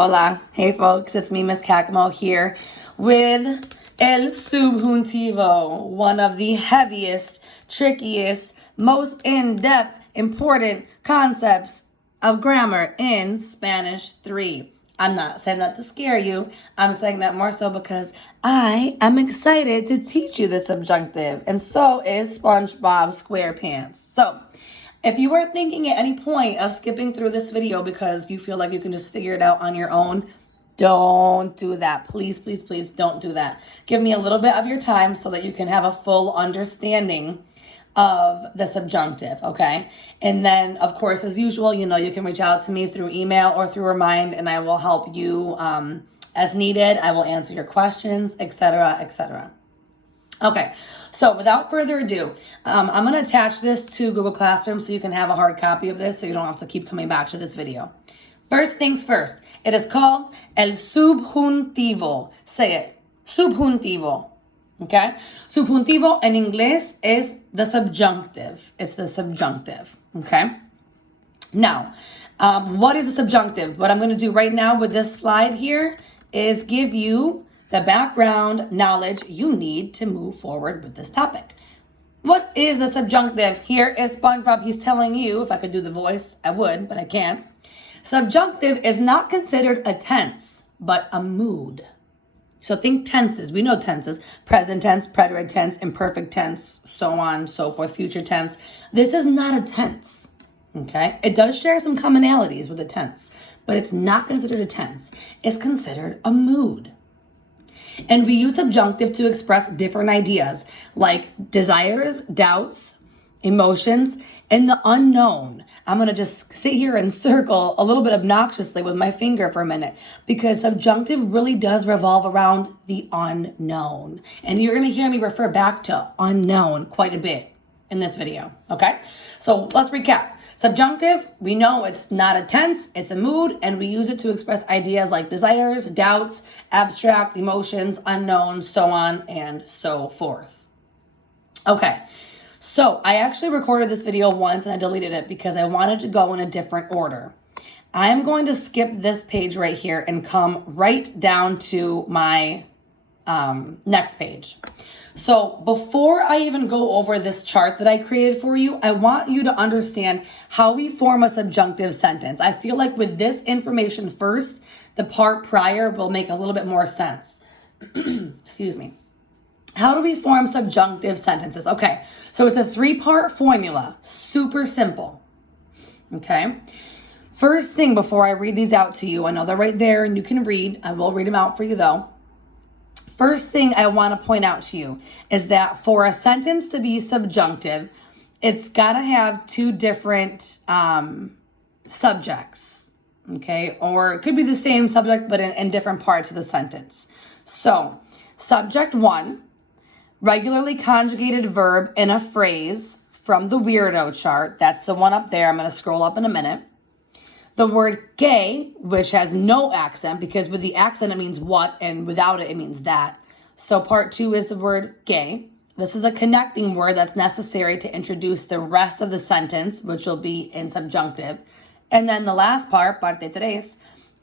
Hola. Hey folks, it's me, Miss Cacamo, here with el subjuntivo, one of the heaviest, trickiest, most in-depth, important concepts of grammar in Spanish 3. I'm not saying that to scare you. I'm saying that more so because I am excited to teach you the subjunctive, and so is SpongeBob SquarePants. So, if you are thinking at any point of skipping through this video because you feel like you can just figure it out on your own, don't do that. Please, please, please don't do that. Give me a little bit of your time so that you can have a full understanding of the subjunctive, okay? And then, of course, as usual, you can reach out to me through email or through Remind, and I will help you as needed. I will answer your questions, etc., etc. Okay, so without further ado, I'm going to attach this to Google Classroom so you can have a hard copy of this so you don't have to keep coming back to this video. First things first, it is called el subjuntivo. Say it, subjuntivo. Okay, subjuntivo in English is the subjunctive. It's the subjunctive. Okay, now, what is the subjunctive? What I'm going to do right now with this slide here is give you the background knowledge you need to move forward with this topic. What is the subjunctive? Here is SpongeBob. He's telling you, if I could do the voice, I would, but I can't. Subjunctive is not considered a tense, but a mood. So think tenses. We know tenses: present tense, preterite tense, imperfect tense, so on, so forth, future tense. This is not a tense, okay? It does share some commonalities with a tense, but it's not considered a tense. It's considered a mood. And we use subjunctive to express different ideas like desires, doubts, emotions, and the unknown. I'm going to just sit here and circle a little bit obnoxiously with my finger for a minute because subjunctive really does revolve around the unknown. And you're going to hear me refer back to unknown quite a bit in this video, okay? So let's recap. Subjunctive, we know it's not a tense, it's a mood, and we use it to express ideas like desires, doubts, abstract emotions, unknown, so on and so forth. Okay, so I actually recorded this video once and I deleted it because I wanted to go in a different order. I am going to skip this page right here and come right down to my next page. So before I even go over this chart that I created for you, I want you to understand how we form a subjunctive sentence. I feel like with this information first, the part prior will make a little bit more sense. Excuse me. How do we form subjunctive sentences? Okay, so it's a 3-part formula, super simple. Okay. First thing, before I read these out to you, I know they're right there and you can read. I will read them out for you though. First thing I want to point out to you is that for a sentence to be subjunctive, it's got to have 2 different subjects, okay? Or it could be the same subject, but in different parts of the sentence. So, subject 1, regularly conjugated verb in a phrase from the weirdo chart. That's the one up there. I'm going to scroll up in a minute. The word que, which has no accent, because with the accent it means what, and without it means that. So part 2 is the word que. This is a connecting word that's necessary to introduce the rest of the sentence, which will be in subjunctive. And then the last part, parte 3,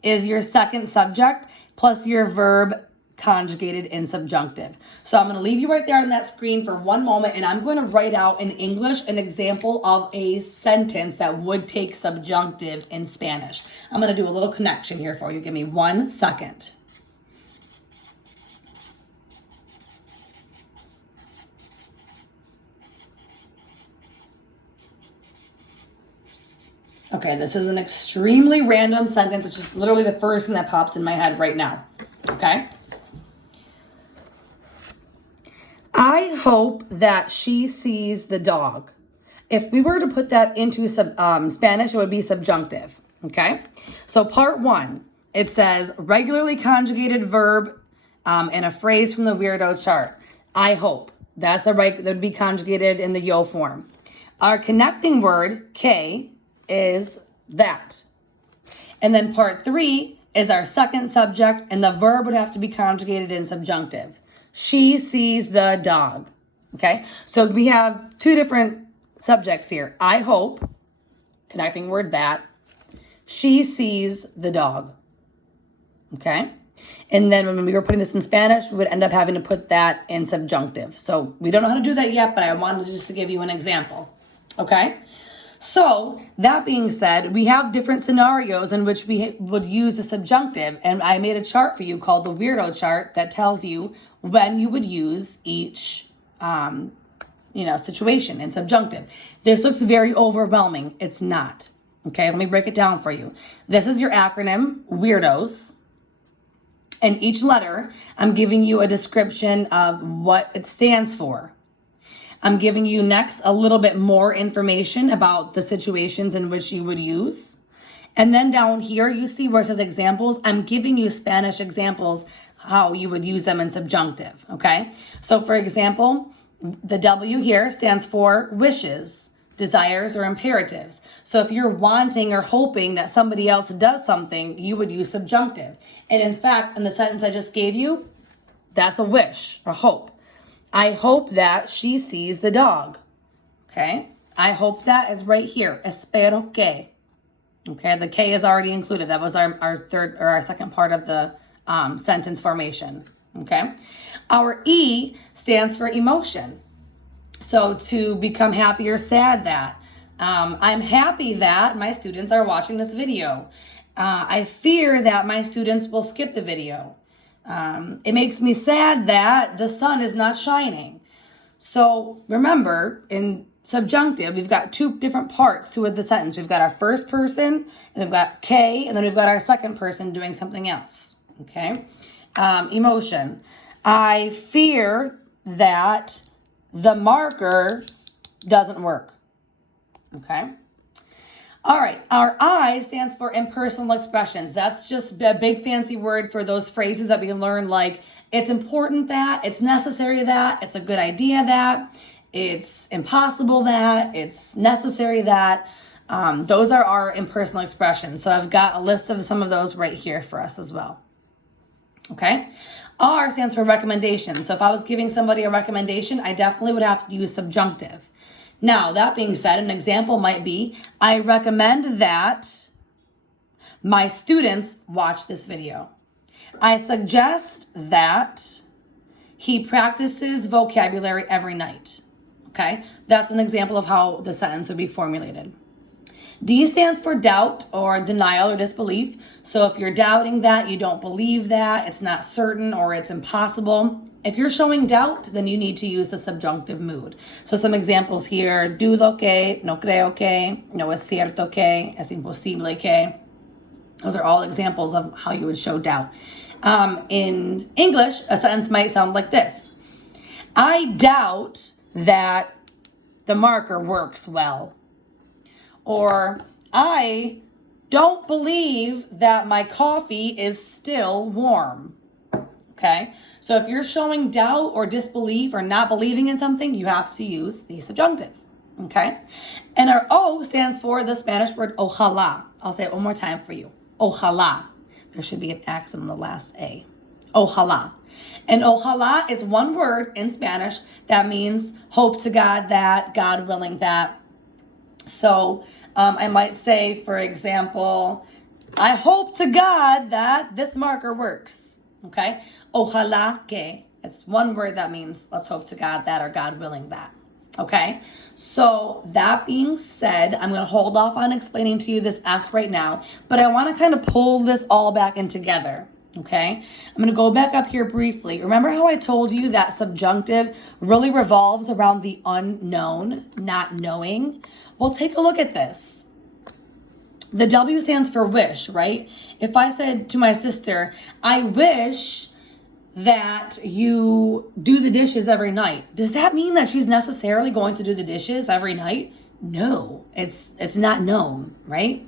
is your second subject plus your verb conjugated in subjunctive. So I'm going to leave you right there on that screen for one moment, and I'm going to write out in English an example of a sentence that would take subjunctive in Spanish. I'm going to do a little connection here for you. Give me 1 second. Okay, this is an extremely random sentence. It's just literally the first thing that popped in my head right now. Okay? I hope that she sees the dog. If we were to put that into Spanish, it would be subjunctive, okay? So part 1, it says regularly conjugated verb in a phrase from the weirdo chart. I hope. That's that would be conjugated in the yo form. Our connecting word, que, is that. And then part 3 is our second subject, and the verb would have to be conjugated in subjunctive. She sees the dog. Okay, so we have 2 different subjects here. I hope, connecting word that. She sees the dog. okay? And then when we were putting this in Spanish, we would end up having to put that in subjunctive. So we don't know how to do that yet, but I wanted just to give you an example, okay? So that being said, we have different scenarios in which we would use the subjunctive, and I made a chart for you called the weirdo chart that tells you when you would use each situation in subjunctive. This looks very overwhelming. It's not. Okay, let me break it down for you. This is your acronym, weirdos. And each letter, I'm giving you a description of what it stands for. I'm giving you next a little bit more information about the situations in which you would use. And then down here, you see where it says examples. I'm giving you Spanish examples, how you would use them in subjunctive, okay? So for example, the W here stands for wishes, desires, or imperatives. So if you're wanting or hoping that somebody else does something, you would use subjunctive. And in fact, in the sentence I just gave you, that's a wish, a hope. I hope that she sees the dog. Okay? I hope that is right here. Espero que. Okay, the K is already included. That was our third or our second part of the sentence formation. Okay? Our E stands for emotion. So to become happy or sad that. I'm happy that my students are watching this video. I fear that my students will skip the video. It makes me sad that the sun is not shining. So remember, in subjunctive, we've got two different parts to the sentence. We've got our first person, and we've got K, and then we've got our second person doing something else. Okay? Emotion. I fear that the marker doesn't work. Okay? All right, our I stands for impersonal expressions. That's just a big fancy word for those phrases that we learn, like it's important that, it's necessary that, it's a good idea that, it's impossible that, it's necessary that. Those are our impersonal expressions. So I've got a list of some of those right here for us as well. Okay? R stands for recommendation. So if I was giving somebody a recommendation, I definitely would have to use subjunctive. Now, that being said, an example might be, I recommend that my students watch this video. I suggest that he practices vocabulary every night. Okay? That's an example of how the sentence would be formulated. D stands for doubt or denial or disbelief. So if you're doubting that, you don't believe that, it's not certain or it's impossible. If you're showing doubt, then you need to use the subjunctive mood. So some examples here, dudo que, no creo que, no es cierto que, es imposible que. Those are all examples of how you would show doubt. In English, a sentence might sound like this. I doubt that the marker works well. Or, I don't believe that my coffee is still warm. Okay? So if you're showing doubt or disbelief or not believing in something, you have to use the subjunctive. Okay? And our O stands for the Spanish word ojalá. I'll say it one more time for you. Ojalá. There should be an accent on the last A. Ojalá. And ojalá is one word in Spanish that means hope to God that, God willing that. So I might say, for example, I hope to God that this marker works. Okay? Ojalá que. It's one word that means let's hope to God that or God willing that. Okay? So that being said, I'm going to hold off on explaining to you this S right now, but I want to kind of pull this all back in together. Okay? I'm going to go back up here briefly. Remember how I told you that subjunctive really revolves around the unknown, not knowing? Well, take a look at this. The W stands for wish, right? If I said to my sister, I wish that you do the dishes every night, does that mean that she's necessarily going to do the dishes every night? No, it's not known, right?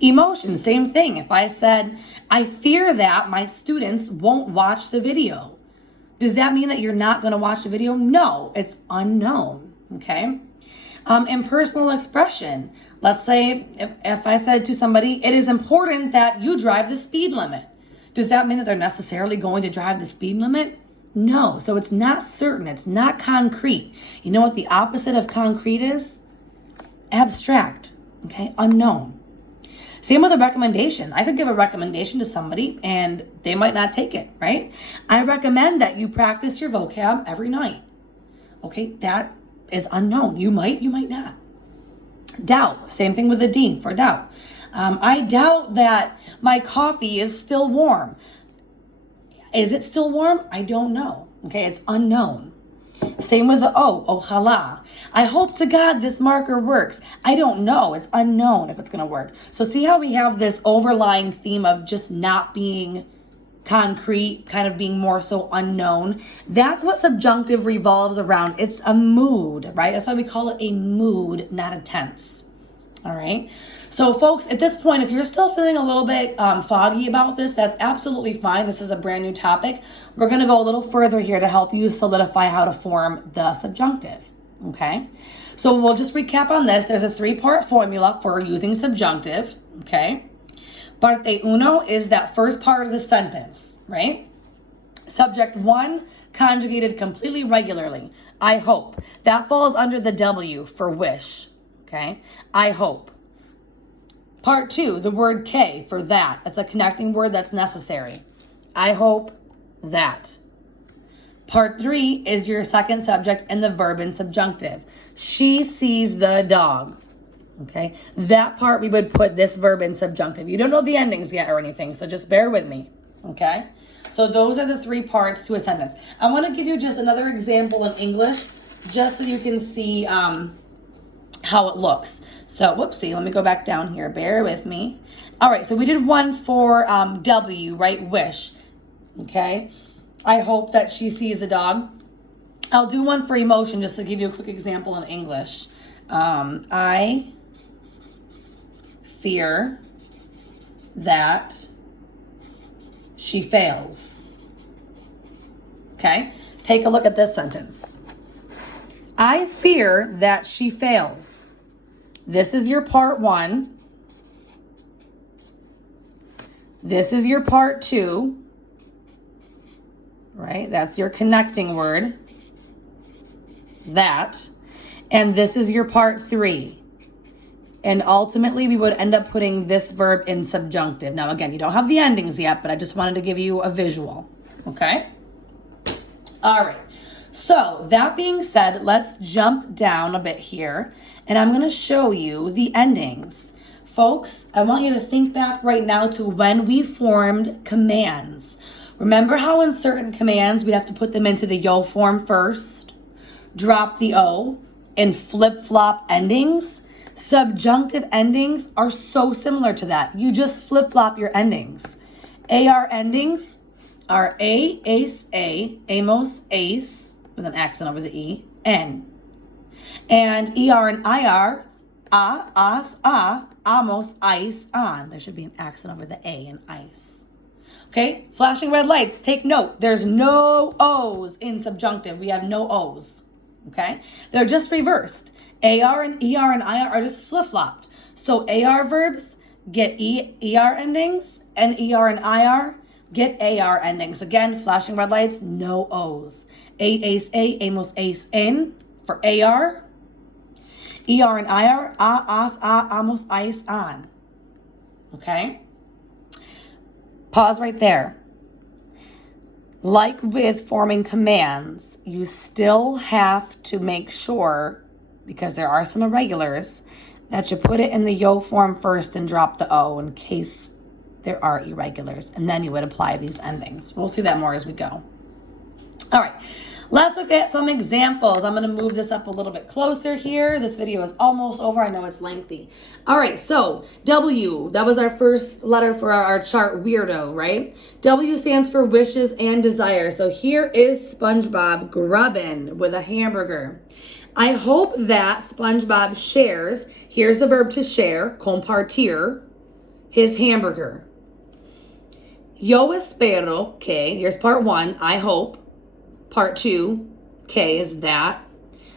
Emotion, same thing. If I said, I fear that my students won't watch the video, does that mean that you're not going to watch the video? No, it's unknown, okay? Impersonal expression. Let's say if I said to somebody, it is important that you drive the speed limit. Does that mean that they're necessarily going to drive the speed limit? No. So it's not certain. It's not concrete. You know what the opposite of concrete is? Abstract. Okay? Unknown. Same with a recommendation. I could give a recommendation to somebody and they might not take it, right? I recommend that you practice your vocab every night. Okay, that is unknown. You might not. Doubt, same thing with the D for doubt. I doubt that my coffee is still warm. Is it still warm? I don't know. Okay, it's unknown. Same with the O, ojalá. I hope to God this marker works. I don't know. It's unknown if it's going to work. So see how we have this overlying theme of just not being concrete, kind of being more so unknown. That's what subjunctive revolves around. It's a mood, right? That's why we call it a mood, not a tense. All right. So folks, at this point, if you're still feeling a little bit foggy about this, that's absolutely fine. This is a brand new topic. We're going to go a little further here to help you solidify how to form the subjunctive. Okay. So we'll just recap on this. There's a 3-part formula for using subjunctive. Okay. Parte uno is that first part of the sentence, right? Subject 1, conjugated completely regularly. I hope. That falls under the W for wish. Okay. I hope. Part 2, the word K for that. That's a connecting word that's necessary. I hope that. Part 3 is your second subject and the verb in subjunctive. She sees the dog. Okay, that part we would put this verb in subjunctive. You don't know the endings yet or anything, so just bear with me. Okay, so those are the 3 parts to a sentence. I want to give you just another example in English, just so you can see how it looks. So, whoopsie, let me go back down here. Bear with me. All right, so we did one for W, right? Wish. Okay, I hope that she sees the dog. I'll do one for emotion just to give you a quick example in English. I fear that she fails. Okay, take a look at this sentence. I fear that she fails. This is your part 1. This is your part 2. Right? That's your connecting word. That. And this is your part 3. And ultimately, we would end up putting this verb in subjunctive. Now, again, you don't have the endings yet, but I just wanted to give you a visual. Okay? All right. So, that being said, let's jump down a bit here. And I'm going to show you the endings. Folks, I want you to think back right now to when we formed commands. Remember how in certain commands, we'd have to put them into the yo form first, drop the O, and flip-flop endings? Subjunctive endings are so similar to that. You just flip-flop your endings. AR endings are A, ace, A, amos, ace, with an accent over the E, N. And ER and IR, as, amos, ice, on. There should be an accent over the A in ice. Okay, flashing red lights, take note. There's no O's in subjunctive. We have no O's. Okay, they're just reversed. AR and ER and IR are just flip-flopped. So AR verbs get ER endings, and ER and IR get AR endings. Again, flashing red lights, no O's. Ace, A, amos, ace, N for AR. ER and IR, as, amos, ice, on. Okay? Pause right there. Like with forming commands, you still have to make sure, because there are some irregulars, that you put it in the yo form first and drop the O in case there are irregulars. And then you would apply these endings. We'll see that more as we go. All right, let's look at some examples. I'm going to move this up a little bit closer here. This video is almost over. I know it's lengthy. All right, so W, that was our first letter for our chart, weirdo, right? W stands for wishes and desires. So here is SpongeBob grubbing with a hamburger. I hope that SpongeBob shares, here's the verb to share, compartir, his hamburger. Yo espero que, here's part 1, I hope. Part 2, K is that.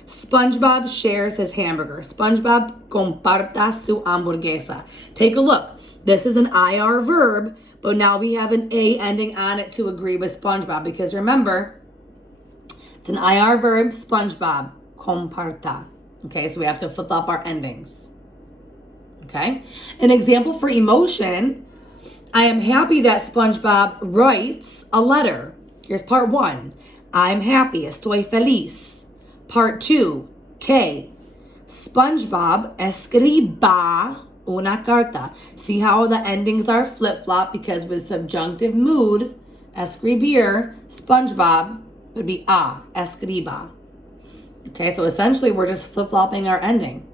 SpongeBob shares his hamburger. SpongeBob comparta su hamburguesa. Take a look. This is an IR verb, but now we have an A ending on it to agree with SpongeBob, because remember, it's an IR verb, SpongeBob. Comparta. Okay, so we have to flip up our endings. Okay? An example for emotion, I am happy that SpongeBob writes a letter. Here's part 1. I'm happy. Estoy feliz. Part 2. K. SpongeBob escriba una carta. See how the endings are flip-flop, because with subjunctive mood, escribir, SpongeBob would be escriba. Okay, so essentially we're just flip-flopping our ending.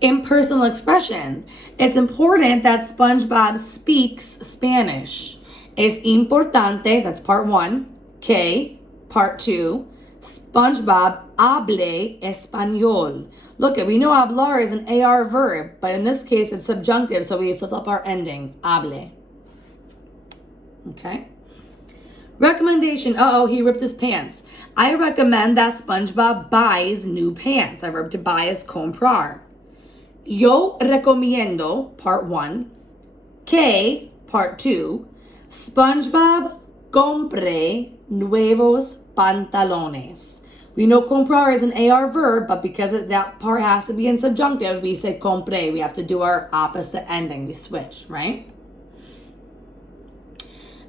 Impersonal expression. It's important that SpongeBob speaks Spanish. Es importante, that's part 1. Que, part 2. SpongeBob hable español. Look, we know hablar is an AR verb, but in this case it's subjunctive, so we flip up our ending. Hable. Okay. Recommendation. He ripped his pants. I recommend that SpongeBob buys new pants. Our verb to buy is comprar. Yo recomiendo, part 1. Que, part 2. SpongeBob compre nuevos pantalones. We know comprar is an AR verb, but because that part has to be in subjunctive, we say compre. We have to do our opposite ending. We switch, right?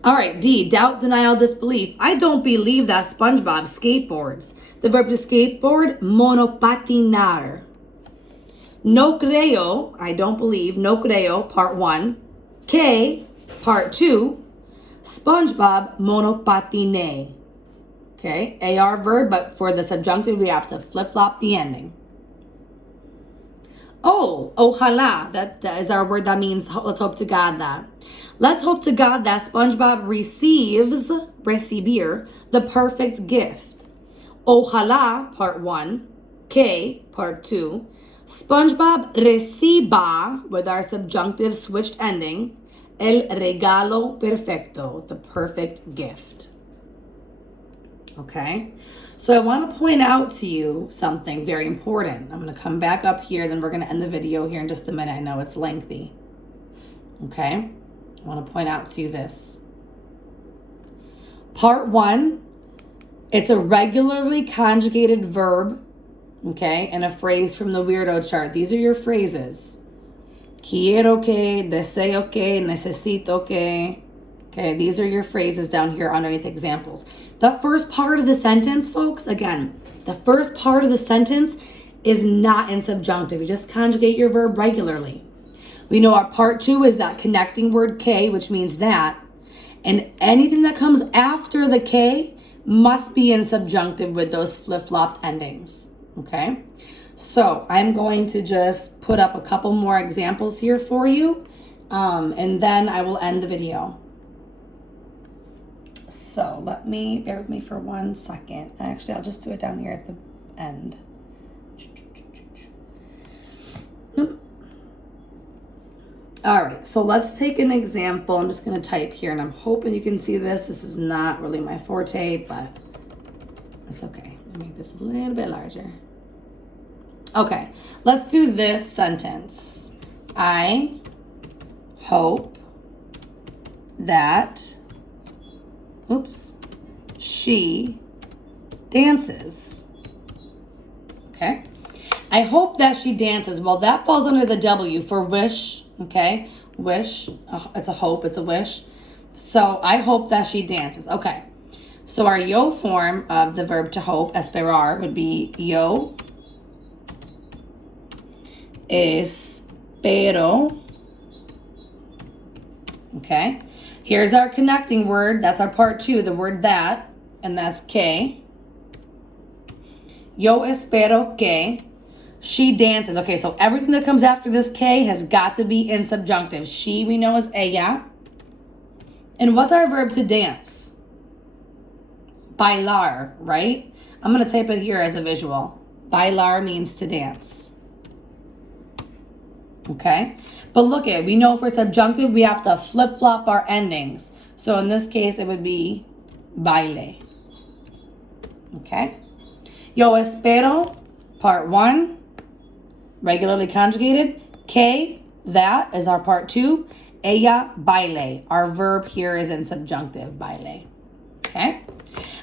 All right, D, doubt, denial, disbelief. I don't believe that SpongeBob skateboards. The verb to skateboard, monopatinar. No creo, I don't believe. No creo, part 1. Que, part 2. SpongeBob monopatine. Okay, AR verb, but for the subjunctive, we have to flip-flop the ending. Ojalá, that is our word that means let's hope to God that. Let's hope to God that SpongeBob receives, recibir, the perfect gift. Ojalá, part 1. Que, part 2. SpongeBob reciba, with our subjunctive switched ending, el regalo perfecto, the perfect gift. Okay, so I want to point out to you something very important. I'm going to come back up here, then we're going to end the video here in just a minute. I know it's lengthy. Okay, I want to point out to you this. Part 1, it's a regularly conjugated verb, okay, and a phrase from the weirdo chart. These are your phrases. Quiero que, deseo que, necesito que. Okay, these are your phrases down here underneath examples. The first part of the sentence, folks, again, the first part of the sentence is not in subjunctive. You just conjugate your verb regularly. We know our part 2 is that connecting word que, which means that. And anything that comes after the que must be in subjunctive with those flip-flop endings. Okay? So I'm going to just put up a couple more examples here for you, and then I will end the video. So bear with me for 1 second. Actually, I'll just do it down here at the end. All right, so let's take an example. I'm just going to type here, and I'm hoping you can see this. This is not really my forte, but it's okay. Let me make this a little bit larger. Okay, let's do this sentence. I hope that she dances. Okay. I hope that she dances. Well, that falls under the W for wish. Okay. Wish. It's a hope. It's a wish. So I hope that she dances. Okay. So our yo form of the verb to hope, esperar, would be yo espero. Okay. Here's our connecting word. That's our part 2, the word that, and that's que. Yo espero que she dances. Okay, so everything that comes after this que has got to be in subjunctive. She, we know, is ella. And what's our verb to dance? Bailar, right? I'm going to type it here as a visual. Bailar means to dance. Okay, but look at, we know for subjunctive, we have to flip-flop our endings. So in this case, it would be baile. Okay. Yo espero, part 1, regularly conjugated. Que, that is our part 2. Ella baile. Our verb here is in subjunctive, baile. Okay.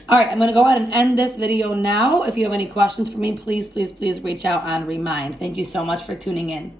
All right, I'm going to go ahead and end this video now. If you have any questions for me, please reach out on Remind. Thank you so much for tuning in.